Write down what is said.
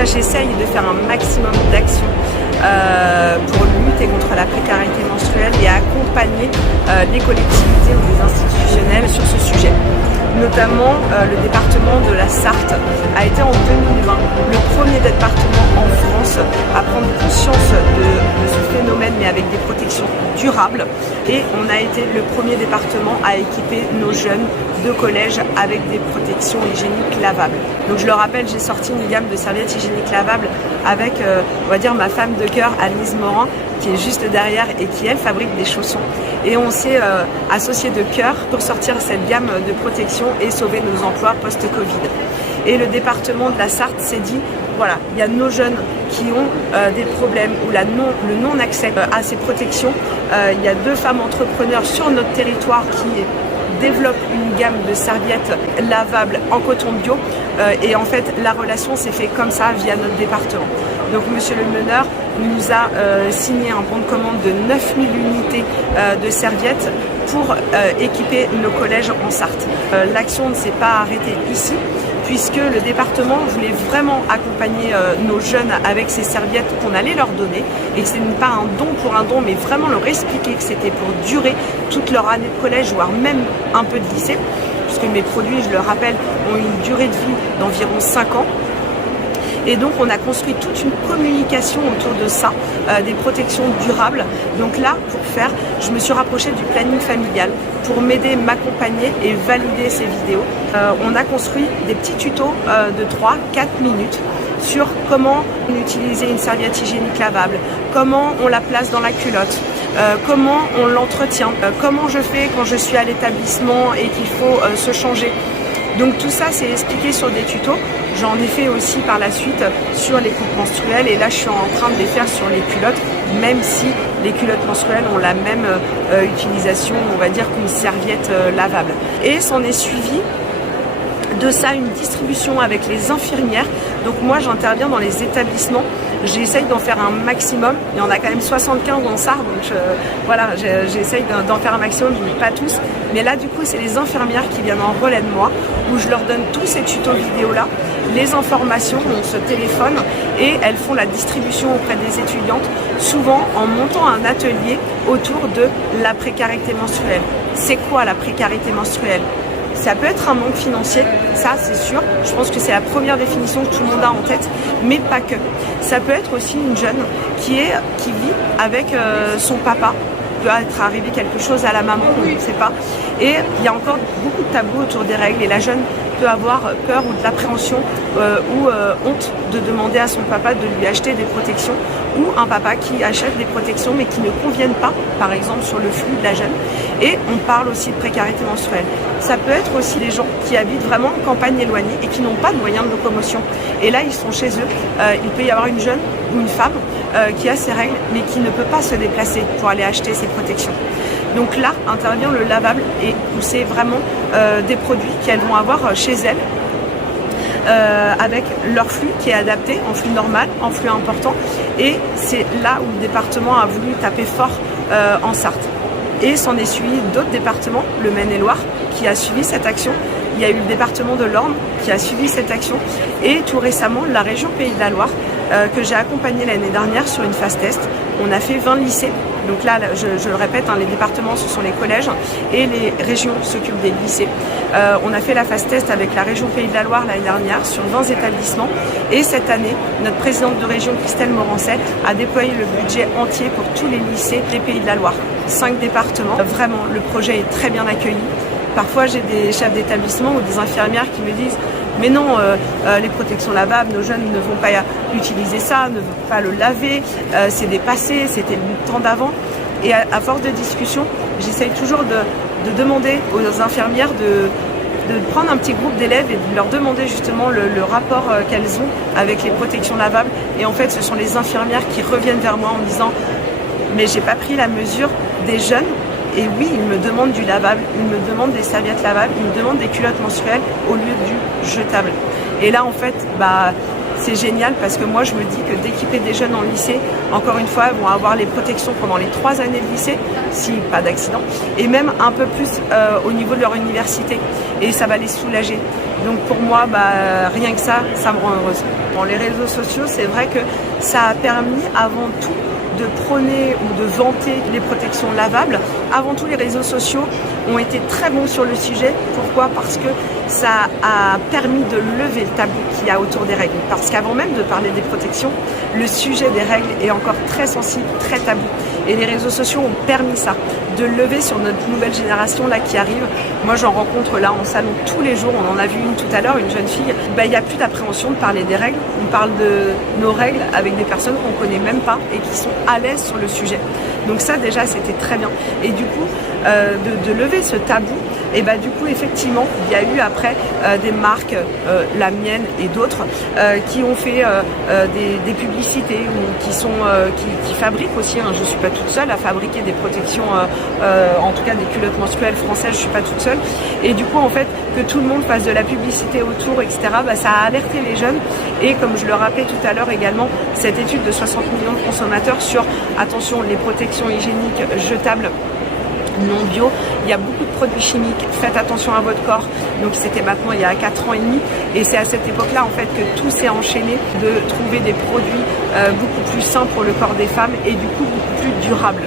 cas, j'essaye de faire un maximum d'actions pour lutter contre la précarité menstruelle et accompagner les collectivités ou les institutionnels sur ce sujet. Notamment, le département de la Sarthe a été en 2020 le premier département en France à prendre conscience de ce phénomène, mais avec des protections durables. Et on a été le premier département à équiper nos jeunes de collège avec des protections hygiéniques lavables. Donc je le rappelle, j'ai sorti une gamme de serviettes hygiéniques lavables avec, on va dire, ma femme de cœur, Anise Morin, qui est juste derrière et qui, elle, fabrique des chaussons. Et on s'est associé de cœur pour sortir cette gamme de protection et sauver nos emplois post-Covid. Et le département de la Sarthe s'est dit, voilà, il y a nos jeunes qui ont des problèmes ou le non-accès à ces protections. Il y a 2 femmes entrepreneurs sur notre territoire qui développe une gamme de serviettes lavables en coton bio et en fait la relation s'est faite comme ça via notre département. Donc monsieur le meneur nous a signé un bon de commande de 9000 unités de serviettes pour équiper nos collèges en Sarthe. L'action ne s'est pas arrêtée ici, puisque le département voulait vraiment accompagner nos jeunes avec ces serviettes qu'on allait leur donner, et que ce n'est pas un don pour un don, mais vraiment leur expliquer que c'était pour durer toute leur année de collège, voire même un peu de lycée, puisque mes produits, je le rappelle, ont une durée de vie d'environ 5 ans. Et donc on a construit toute une communication autour de ça, des protections durables. Donc là, pour faire, je me suis rapprochée du planning familial pour m'aider, m'accompagner et valider ces vidéos. On a construit des petits tutos de 3-4 minutes sur comment utiliser une serviette hygiénique lavable, comment on la place dans la culotte, comment on l'entretient, comment je fais quand je suis à l'établissement et qu'il faut se changer. Donc tout ça, c'est expliqué sur des tutos. J'en ai fait aussi par la suite sur les coupes menstruelles et là je suis en train de les faire sur les culottes, même si les culottes menstruelles ont la même utilisation, on va dire, qu'une serviette lavable. Et s'en est suivi de ça une distribution avec les infirmières. Donc moi j'interviens dans les établissements, j'essaye d'en faire un maximum. Il y en a quand même 75 dans Sarthe, donc voilà, j'essaye d'en faire un maximum, mais pas tous. Mais là du coup c'est les infirmières qui viennent en relais de moi, où je leur donne tous ces tutos vidéo là, les informations, on se téléphone et elles font la distribution auprès des étudiantes, souvent en montant un atelier autour de la précarité menstruelle. C'est quoi la précarité menstruelle ? Ça peut être un manque financier, ça c'est sûr, je pense que c'est la première définition que tout le monde a en tête, mais pas que. Ça peut être aussi une jeune qui vit avec son papa, peut être arrivé quelque chose à la maman, on ne sait pas. Et il y a encore beaucoup de tabous autour des règles et la jeune peut avoir peur ou de l'appréhension ou honte de demander à son papa de lui acheter des protections, ou un papa qui achète des protections mais qui ne conviennent pas, par exemple sur le flux de la jeune. Et on parle aussi de précarité menstruelle. Ça peut être aussi des gens qui habitent vraiment en campagne éloignée et qui n'ont pas de moyens de locomotion. Et là, ils sont chez eux. Il peut y avoir une jeune ou une femme qui a ses règles mais qui ne peut pas se déplacer pour aller acheter ses protections. Donc là, intervient le lavable et où c'est vraiment des produits qu'elles vont avoir chez elles avec leur flux qui est adapté en flux normal, en flux important. Et c'est là où le département a voulu taper fort en Sarthe. Et s'en est suivi d'autres départements, le Maine-et-Loire, qui a suivi cette action. Il y a eu le département de l'Orne qui a suivi cette action. Et tout récemment, la région Pays de la Loire, que j'ai accompagnée l'année dernière sur une phase test. On a fait 20 lycées. Donc là, je le répète, les départements, ce sont les collèges et les régions s'occupent des lycées. On a fait la phase test avec la région Pays de la Loire l'année dernière sur 20 établissements. Et cette année, notre présidente de région, Christelle Morancet, a déployé le budget entier pour tous les lycées des Pays de la Loire. 5 départements. Vraiment, le projet est très bien accueilli. Parfois, j'ai des chefs d'établissement ou des infirmières qui me disent « Mais non, les protections lavables, nos jeunes ne vont pas utiliser ça, ne vont pas le laver, c'est dépassé, c'était le temps d'avant. » Et à force de discussion, j'essaye toujours de demander aux infirmières de prendre un petit groupe d'élèves et de leur demander justement le rapport qu'elles ont avec les protections lavables. Et en fait, ce sont les infirmières qui reviennent vers moi en me disant « Mais j'ai pas pris la mesure des jeunes. Et oui, ils me demandent du lavable, ils me demandent des serviettes lavables, ils me demandent des culottes menstruelles au lieu du jetable. » Et là, en fait, c'est génial parce que moi je me dis que d'équiper des jeunes en lycée, encore une fois, ils vont avoir les protections pendant les 3 années de lycée, si pas d'accident, et même un peu plus au niveau de leur université, et ça va les soulager. Donc pour moi, rien que ça me rend heureuse. Bon, les réseaux sociaux, c'est vrai que ça a permis avant tout de prôner ou de vanter les protections lavables. Avant tout, les réseaux sociaux ont été très bons sur le sujet. Pourquoi? Parce que ça a permis de lever le tabou qu'il y a autour des règles. Parce qu'avant même de parler des protections, le sujet des règles est encore très sensible, très tabou. Et les réseaux sociaux ont permis ça, de lever sur notre nouvelle génération là qui arrive. Moi, j'en rencontre là en salon tous les jours. On en a vu une tout à l'heure, une jeune fille. Il n'y a plus d'appréhension de parler des règles. On parle de nos règles avec des personnes qu'on connaît même pas et qui sont à l'aise sur le sujet. Donc ça, déjà, c'était très bien. Et du coup, de lever ce tabou, et du coup, effectivement, il y a eu après des marques, la mienne et d'autres, qui ont fait des publicités ou qui fabriquent aussi. Je suis pas toute seule à fabriquer des protections, en tout cas des culottes menstruelles françaises, je suis pas toute seule. Et du coup, en fait, que tout le monde fasse de la publicité autour, etc., ça a alerté les jeunes. Et comme je le rappelais tout à l'heure également, cette étude de 60 millions de consommateurs sur, attention, les protections hygiéniques jetables non bio, il y a beaucoup de produits chimiques, faites attention à votre corps. Donc c'était maintenant il y a 4 ans et demi, et c'est à cette époque-là en fait que tout s'est enchaîné, de trouver des produits beaucoup plus sains pour le corps des femmes et du coup beaucoup plus durables.